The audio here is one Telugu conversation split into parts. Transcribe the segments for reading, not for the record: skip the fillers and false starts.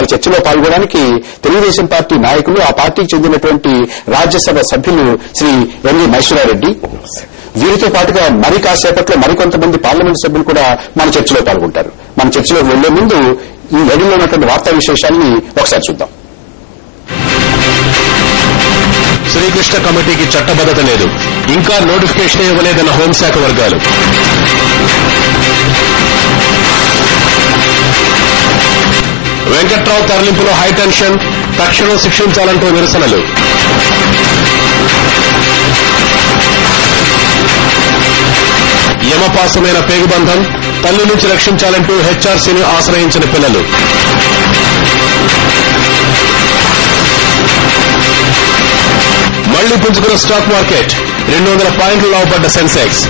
ఇవాళ చర్చలో పాల్గొనడానికి తెలుగుదేశం పార్టీ నాయకులు, ఆ పార్టీకి చెందినటువంటి రాజ్యసభ సభ్యులు శ్రీ ఎన్వి మైసూరారెడ్డి, వీరితో పాటుగా మరి కాసేపట్లో మరికొంతమంది పార్లమెంట్ సభ్యులు కూడా మన చర్చలో పాల్గొంటారు. మన చర్చలోకి వెళ్లే ముందు ఈ గడిలో ఉన్నటువంటి వార్తా విశేషాలని ఒకసారి చూద్దాం. శ్రీకృష్ణ కమిటీకి చట్టబద్దత లేదు, ఇంకా నోటిఫికేషన్ ఇవ్వలేదన్న హోంశాఖ వర్గాలు. వెంకట్రావు తరలింపులో హైటెన్షన్, తక్షణం శిక్షించాలంటూ నిరసనలు. యమపాసమైన పేగుబంధం, తల్లి నుంచి రక్షించాలంటూ హెచ్ఆర్సీని ఆశ్రయించిన పిల్లలు. మళ్లీ పుంజుకున్న స్టాక్ మార్కెట్, 200 పాయింట్లు లాభపడ్డ సెన్సెక్స్.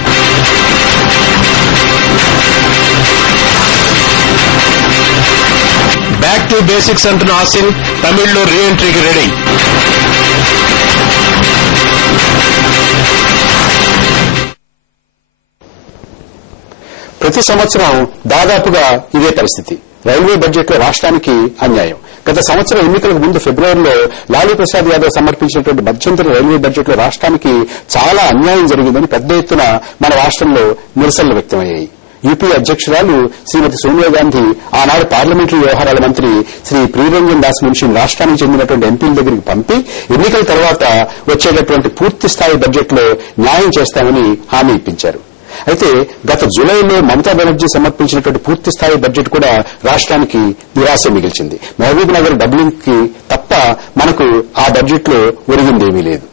బ్యాక్ టు బేసిక్స్ అంటున్న ఆసిన్, తమిళ్లో రీ ఎంట్రీకి రెడీ. ప్రతి సంవత్సరం దాదాపుగా ఇదే పరిస్థితి. రైల్వే బడ్జెట్లో రాష్ట్రానికి అన్యాయం. గత సంవత్సరం ఎన్నికలకు ముందు ఫిబ్రవరిలో లాలూ ప్రసాద్ యాదవ్ సమర్పించినటువంటి మధ్యంతర రైల్వే బడ్జెట్లో రాష్ట్రానికి చాలా అన్యాయం జరిగిందని పెద్ద ఎత్తున మన రాష్ట్రంలో నిరసనలు వ్యక్తమయ్యాయి. యూపీ అధ్యక్షురాలు శ్రీమతి సోనియా గాంధీ ఆనాడు పార్లమెంటరీ వ్యవహారాల మంత్రి శ్రీ ప్రియరంజన్ దాస్ మున్షిని రాష్ట్రానికి చెందినటువంటి ఎంపీల దగ్గరికి పంపి ఎన్నికల తర్వాత వచ్చేటటువంటి పూర్తి స్థాయి బడ్జెట్లో న్యాయం చేస్తామని హామీ ఇప్పించారు. అయితే గత జూలైలో మమతా బెనర్జీ సమర్పించినటువంటి పూర్తి స్థాయి బడ్జెట్ కూడా రాష్ట్రానికి నిరాశ మిగిల్చింది. మహబూబ్ నగర్ డబ్లింగ్ కి తప్ప మనకు ఆ బడ్జెట్లో ఒరిగిందేమీ లేదు.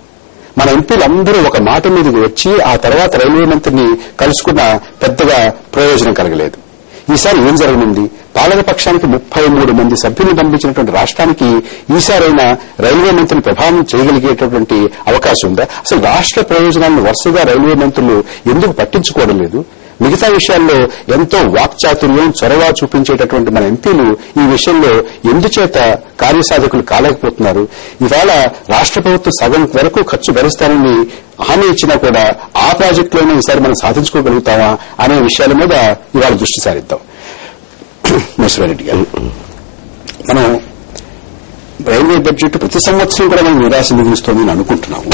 మన ఎంపీలందరూ ఒక మాట మీదకి వచ్చి ఆ తర్వాత రైల్వే మంత్రిని కలుసుకున్న పెద్దగా ప్రయోజనం కలగలేదు. ఈసారి ఏం జరగనుంది? పాలకపక్షానికి 33 మంది సభ్యులను పంపించినటువంటి రాష్ట్రానికి ఈసారైనా రైల్వే మంత్రిని ప్రభావం చేయగలిగేటటువంటి అవకాశం ఉందా? అసలు రాష్ట్ర ప్రయోజనాలను వరుసగా రైల్వే మంత్రులు ఎందుకు పట్టించుకోవడం లేదు? మిగతా విషయాల్లో ఎంతో వాక్చాతుర్యం, చొరవ చూపించేటటువంటి మన ఎంపీలు ఈ విషయంలో ఎందుచేత కార్యసాధకులు కాలేకపోతున్నారు? ఇవాళ రాష్ట్ర ప్రభుత్వం సగం వరకు ఖర్చు భరిస్తానని హామీ ఇచ్చినా కూడా ఆ ప్రాజెక్టులోనే ఈసారి మనం సాధించుకోగలుగుతామా అనే విషయాల మీద ఇవాళ దృష్టి సారిద్దాం. మైసూరారెడ్డి గారు, మనం రైల్వే బడ్జెట్ ప్రతి సంవత్సరం కూడా మనం నిరాశ మిగులుస్తోందని అనుకుంటున్నాము.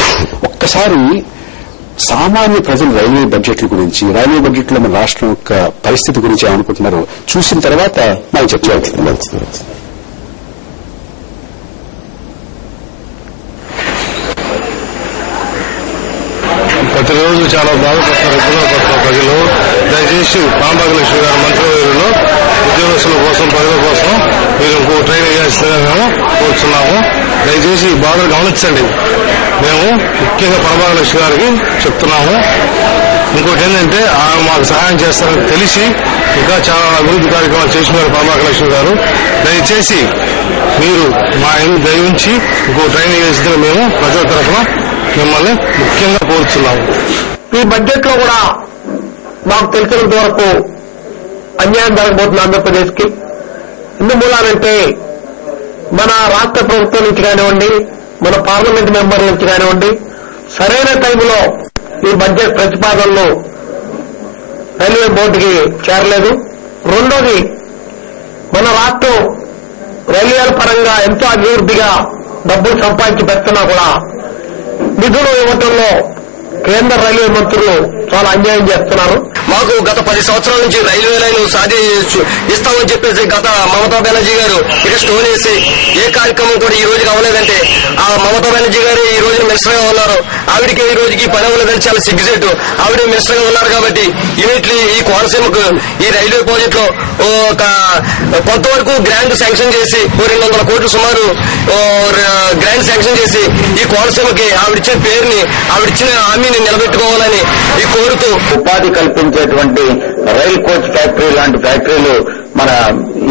ఒక్కసారి సామాన్య ప్రజలు రైల్వే బడ్జెట్ల గురించి, రైల్వే బడ్జెట్లో మన రాష్ట్రం యొక్క పరిస్థితి గురించి ఏమనుకుంటున్నారో చూసిన తర్వాత మనం చర్చ ప్రతిరోజు చాలా బాధపడుతున్నారు ప్రజలు. దయచేసి పాంబాగలక్ష్మి గారు మంత్రివర్యులు ఉద్యోగస్తుల కోసం, ప్రజల కోసం మీరు ఇంకో ట్రైన్ వేయాల్సిందిగా మేము కోరుతున్నాము. దయచేసి ఈ బాధలు గమనించండి. మేము ముఖ్యంగా పాంబాగలక్ష్మి గారికి చెప్తున్నాము. ఇంకోటి ఏంటంటే ఆమె మాకు సహాయం చేస్తారని తెలిసి ఇంకా చాలా అభివృద్ధి కార్యక్రమాలు చేసినారు పాంబాగలక్ష్మి గారు. దయచేసి మీరు మా దయవుంచి ఇంకో ట్రైన్ వేయాల్సిందిగా మేము ప్రజల తరఫున మిమ్మల్ని ముఖ్యంగా కోరుతున్నాము. ఈ బడ్జెట్ లో కూడా మాకు తెలిసినంత వరకు అన్యాయం జరగబోతుంది ఆంధ్రప్రదేశ్ కి. ఎందుమూలానంటే మన రాష్ట్ర ప్రభుత్వం నుంచి కానివ్వండి, మన పార్లమెంట్ మెంబర్ల నుంచి కానివ్వండి, సరైన టైంలో ఈ బడ్జెట్ ప్రతిపాదనలు రైల్వే బోర్డుకి చేరలేదు. రెండోది, మన రాష్ట్రం రైల్వేల పరంగా ఎంతో అభివృద్ధిగా డబ్బులు సంపాదించి పెడుతున్నా కూడా నిధులు ఇవ్వటంలో కేంద్ర రైల్వే మంత్రులు చాలా అన్యాయం చేస్తున్నారు. మాకు గత 10 సంవత్సరాల నుంచి రైల్వే లైన్ ఇస్తామని చెప్పేసి గత మమతా బెనర్జీ గారు ఇక స్టోన్ వేసి ఏ కార్యక్రమం కూడా ఈ రోజుకి అవ్వలేదంటే ఆ మమతా బెనర్జీ గారు ఈ రోజు మినిస్టర్ గా ఉన్నారు. ఆవిడికి ఈ రోజుకి పని అవ్వలేదని చాలా సిగ్గుసేటు. ఆవిడ మినిస్టర్ గా ఉన్నారు కాబట్టి ఇమీడియట్లీ ఈ కోనసీమకు ఈ రైల్వే ప్రాజెక్ట్ లో కొంతవరకు గ్రాంట్ శాంక్షన్ చేసి 200 కోట్లు సుమారు గ్రాంట్ శాంక్షన్ చేసి ఈ కోనసీమకి ఆవిడిచ్చిన పేరుని, ఆవిడిచ్చిన హామీని నిలబెట్టుకోవాలని ఈ కోరుతూ ఉపాధి కల్పించేటువంటి రైల్ కోచ్ ఫ్యాక్టరీ లాంటి ఫ్యాక్టరీలు మన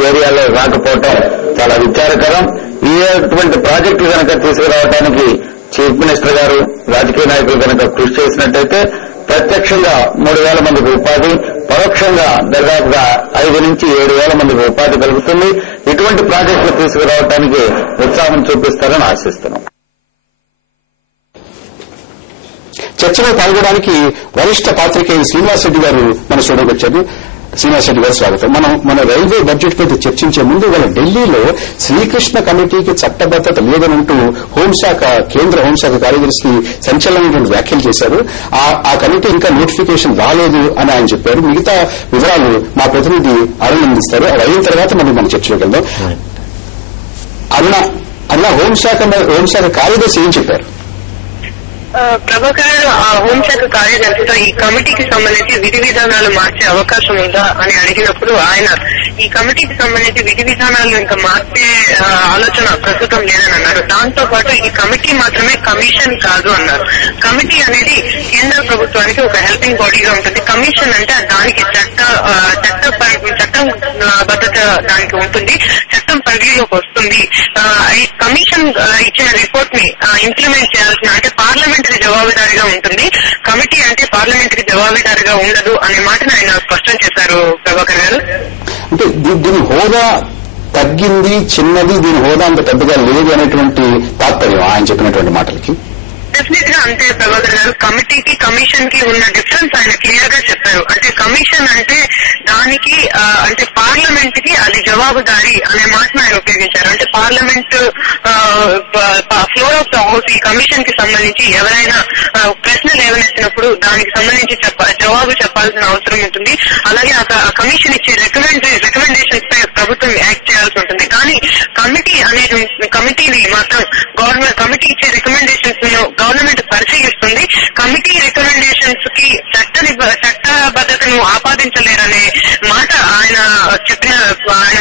ఏరియాలో రాకపోవటం చాలా విచారకరం. ఇటువంటి ప్రాజెక్టులు కనుక తీసుకురావడానికి చీఫ్ మినిస్టర్ గారు, రాజకీయ నాయకులు కనుక కృషి చేసినట్టయితే ప్రత్యక్షంగా 3,000 మందికి ఉపాధి, పరోక్షంగా దాదాపుగా 5 నుంచి 7,000 మందికి ఉపాధి కలుగుతుంది. ఇటువంటి ప్రాజెక్టులు తీసుకురావడానికి ఉత్సాహం చూపిస్తారని ఆశిస్తున్నాం. చర్చలో పాల్గొనడానికి వరిష్ఠ పాత్రికేయులు శ్రీనివాసరెడ్డి గారు మన స్టూడియోకి వచ్చారు. శ్రీనివాస్ రెడ్డి గారు స్వాగతం. మన రైల్వే బడ్జెట్ మీద చర్చించే ముందు ఇవాళ ఢిల్లీలో శ్రీకృష్ణ కమిటీకి చట్టబద్దత లేదనంటూ కేంద్ర హోంశాఖ కార్యదర్శి సంచలనమైన వ్యాఖ్యలు చేశారు. ఆ కమిటీ ఇంకా నోటిఫికేషన్ రాలేదు అని ఆయన చెప్పారు. మిగతా వివరాలు మా ప్రతినిధి అరుణ్ అందిస్తారు. అది అయిన తర్వాత మనం చర్చలోకి వెళ్దాం. అన్న హోంశాఖ కార్యదర్శి ఏం చెప్పారు? ప్రభాకర్ హోంశాఖ కార్యదర్శితో ఈ కమిటీకి సంబంధించి విధి విధానాలు మార్చే అవకాశం ఉందా అని అడిగినప్పుడు ఆయన ఈ కమిటీకి సంబంధించి విధి విధానాలు ఇంకా మార్చే ఆలోచన ప్రస్తుతం లేదని అన్నారు. దాంతో పాటు ఈ కమిటీ మాత్రమే కమిషన్ కాదు అన్నారు. కమిటీ అనేది కేంద్ర ప్రభుత్వానికి ఒక హెల్పింగ్ బాడీగా ఉంటుంది. కమిషన్ అంటే దానికి చట్టం భద్రత దానికి ఉంటుంది, చట్టం పరిధిలోకి వస్తుంది. ఈ కమిషన్ ఇచ్చిన రిపోర్ట్ ని ఇంప్లిమెంట్ చేయాల్సిన అంటే పార్లమెంటరీ జవాబుదారీగా ఉంటుంది. కమిటీ అంటే పార్లమెంటరీ జవాబుదారీగా ఉండదు అనే మాటను ఆయన స్పష్టం చేశారు. ప్రభాకర్ గారు అంటే దీని హోదా తగ్గింది, చిన్నది, దీని హోదా అంత పెద్దగా లేదు అనేటువంటి తాత్పర్యం ఆయన చెప్పినటువంటి మాటలకి. డెఫినెట్ గా అంతే ప్రభాకర్ గారు. కమిటీకి కమిషన్ కి ఉన్న డిఫరెన్స్ ఆయన క్లియర్ గా చెప్పారు. అంటే కమిషన్ అంటే దానికి అంటే పార్లమెంట్ కి అది జవాబుదారీ అనే మాటను ఆయన ఉపయోగించారు. అంటే parliament floor of the house ఈ కమిషన్ కి సంబంధించి ఎవరైనా ప్రశ్నలు లేవనెత్తినప్పుడు దానికి సంబంధించి జవాబు చెప్పాల్సిన అవసరం ఉంటుంది. అలాగే ఆ కమిషన్ ఇచ్చే రికమెండేషన్స్ పై ప్రభుత్వం యాక్ట్ చేయాల్సి ఉంటుంది. కానీ కమిటీని మాత్రం కమిటీ ఇచ్చే రికమెండేషన్స్ గవర్నమెంట్ పరిశీలిస్తుంది. కమిటీ రికమెండేషన్స్ కి చట్టబద్ధతను ఆపాదించలేరనే మాట ఆయన చెప్పిన ఆయన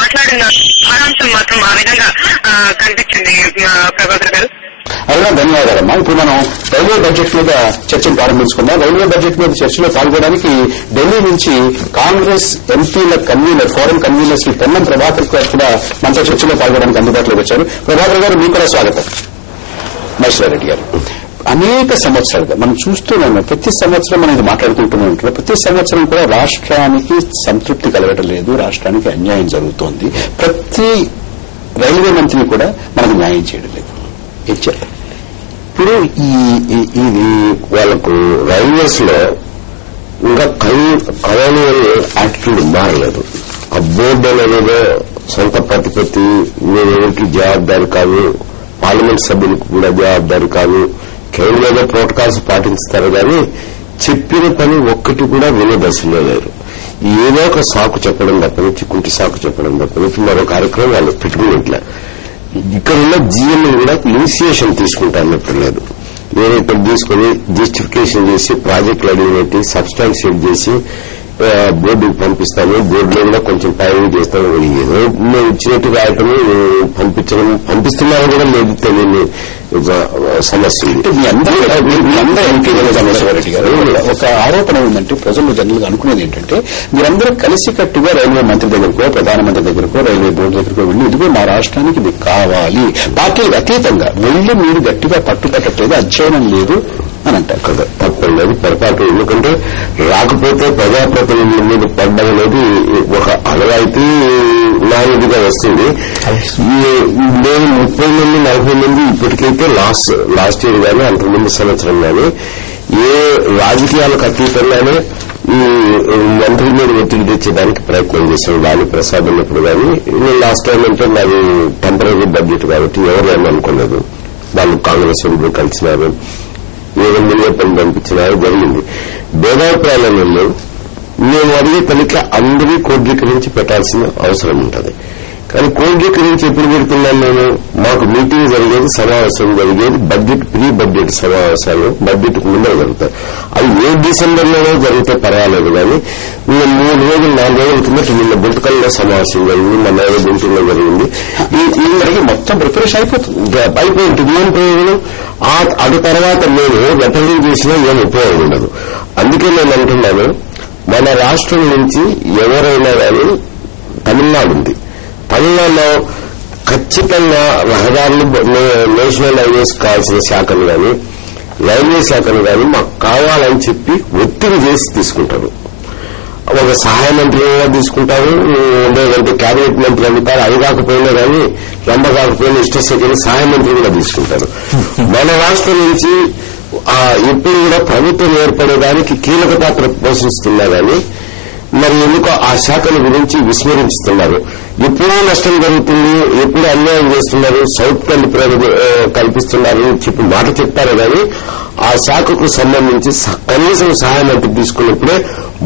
మాట్లాడిన సారాంశం మాత్రం ఆ విధంగా కనిపించింది. ప్రభాకర్ గారు అవునా, ధన్యవాదాలమ్మా. ఇప్పుడు మనం రైల్వే బడ్జెట్ మీద చర్చను ప్రారంభించుకుందాం. రైల్వే బడ్జెట్ మీద చర్చలో పాల్గొనడానికి ఢిల్లీ నుంచి కాంగ్రెస్ ఎంపీల convener, forum convener Shri Ponnam Prabhakar గారు కూడా మనతో చర్చలో పాల్గొనడానికి అందుబాటులోకి వచ్చారు. ప్రభాకర్ గారు, మీకు కూడా స్వాగతం. మహేశ్వరరెడ్డి గారు, అనేక సంవత్సరాలుగా మనం చూస్తున్నాం, ప్రతి సంవత్సరం మనం ఇది మాట్లాడుకుంటూనే ఉంటున్నాం. ప్రతి సంవత్సరం కూడా రాష్ట్రానికి సంతృప్తి కలగడం లేదు, రాష్ట్రానికి అన్యాయం జరుగుతోంది. ప్రతి రైల్వే మంత్రిని కూడా మనకు న్యాయం చేయడం లేదు. ఏం చేయాలి? ఇప్పుడు ఇది వాళ్ళకు రైల్వేస్ లో ఇంకా కలోనియల్ యాటిట్యూడ్ మారలేదు. ఆ బోర్డు అనేది సొంత ప్రతిపత్తి, ఎవరికి జవాబుదారి కాదు, పార్లమెంట్ సభ్యులకు కూడా జవాబుదారి కాదు, కేవలం ప్రోటోకాల్స్ పాటిస్తారు. కానీ చెప్పిన పని ఒక్కటి కూడా వినే దశలో లేరు. ఏదో ఒక సాకు చెప్పడం తప్ప నుంచి, కుంటి సాకు చెప్పడం తప్ప నుంచి మరో కార్యక్రమం వాళ్ళు పెట్టుకున్నట్లే. ఇక్కడ ఉన్న జీఎం కూడా ఇనిషియేషన్ తీసుకుంటారన్నట్టు లేదు. ఏదైతే తీసుకుని జస్టిఫికేషన్ చేసి ప్రాజెక్టులు అడిగినట్టు సబ్స్టాన్షియేట్ చేసి బోర్డుకు పంపిస్తాము, బోర్డులో కూడా కొంచెం టైం చేస్తాము, ఏదో ఇచ్చినట్టు రాయటం పంపిస్తున్నారు కూడా లేదు తెలియని సమస్య. ఒక ఆరోపణ ఉందంటే ప్రజలు జనరల్ గా అనుకునేది ఏంటంటే, మీరందరూ కలిసికట్టుగా రైల్వే మంత్రి దగ్గరకో, ప్రధానమంత్రి దగ్గరకో, రైల్వే బోర్డు దగ్గరకో వెళ్లి ఇదిగో మా రాష్ట్రానికి ఇది కావాలి, పార్టీలకు అతీతంగా వెళ్లి మీరు గట్టిగా పట్టుపట్టట్లేదు, అధ్యయనం లేదు అని అంటారు కదా. తప్పలేదు, పొరపాటు. ఎందుకంటే రాకపోతే ప్రజాప్రతినిధుల మీద పడ్డం అనేది ఒక అలవాయితీ నాయుడిగా వస్తుంది. నేను 30 మంది 40 మంది ఇప్పటికైతే లాస్ట్ ఇయర్ కానీ అంతకుముందు సంవత్సరం కానీ ఏ రాజకీయాలకు అతీతంగానే ఈ మంత్రుల మీద ఒత్తిడి తెచ్చేదానికి ప్రయత్నం చేశాను. లాలూ ప్రసాద్ ఉన్నప్పుడు కానీ, నేను లాస్ట్ టైం అంటే నాది టెంపరీ బడ్జెట్ కాబట్టి ఎవరు ఏమీ అనుకోలేదు. వాళ్ళు కాంగ్రెస్ సభ్యులు కలిసినారు, ఏదో ముందే పని పంపించినారు, జరిగింది. భేదాభిప్రాయాలలో మేము అడిగే పనికి అందరూ కోడ్రీకరించి పెట్టాల్సిన అవసరం ఉంటుంది. కానీ కోడ్రీకరించి ఎప్పుడు పెడుతున్నాం మేము? మాకు మీటింగ్ జరిగేది, సమావేశం జరిగేది ప్రీ బడ్జెట్ సమావేశాలు బడ్జెట్ ముందే జరుగుతాయి. అవి ఏ డిసెంబర్లోనే జరిగితే పర్వాలేదు. కానీ 3 రోజులు 4 రోజుల కిందట నిన్న గుంటకల్లో సమావేశం జరిగింది, మన గుంటూరులో జరిగింది. ఈ మొత్తం ప్రిపరేషన్ అయిపోయింటుంది. ఏం ప్రయోజనం? అది తర్వాత మేము వెటరింగ్ చేసినా ఏం ఉపయోగం ఉండదు. అందుకే నేను అంటున్నాను, మన రాష్ట్రం నుంచి ఎవరైనా కానీ తమిళనాడు ఉంది, తమిళనాడులో ఖచ్చితంగా రహదారులు, నేషనల్ హైవేస్ కావాల్సిన శాఖలు కానీ రైల్వే శాఖలు కానీ మాకు కావాలని చెప్పి ఒత్తిడి చేసి తీసుకుంటారు. ఒక సహాయ మంత్రిగా తీసుకుంటారు, లేదంటే క్యాబినెట్ మంత్రి అంటారు. అది కాకపోయినా కానీ రంభ కాకపోయినా ఇష్టశక్తి సహాయ మంత్రి కూడా తీసుకుంటారు. మన రాష్ట్రం నుంచి ఎప్పుడు కూడా ప్రభుత్వం ఏర్పడేదానికి కీలక పాత్ర పోషిస్తున్నా కానీ మరి ఎందుకో ఆ శాఖల గురించి విస్మరిస్తున్నారు. ఎప్పుడూ నష్టం జరుగుతుంది, ఎప్పుడు అన్యాయం చేస్తున్నారు, సౌత్ కల్పిస్తున్నారు చెప్పి మాట చెప్తారు కానీ ఆ శాఖకు సంబంధించి కనీసం సహాయం అంటే తీసుకున్నప్పుడే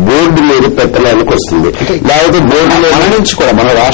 బోర్డు మీద పెట్టడానికి వస్తుంది. లేకపోతే బోర్డు మీద నుంచి కూడా మన రాష్ట్ర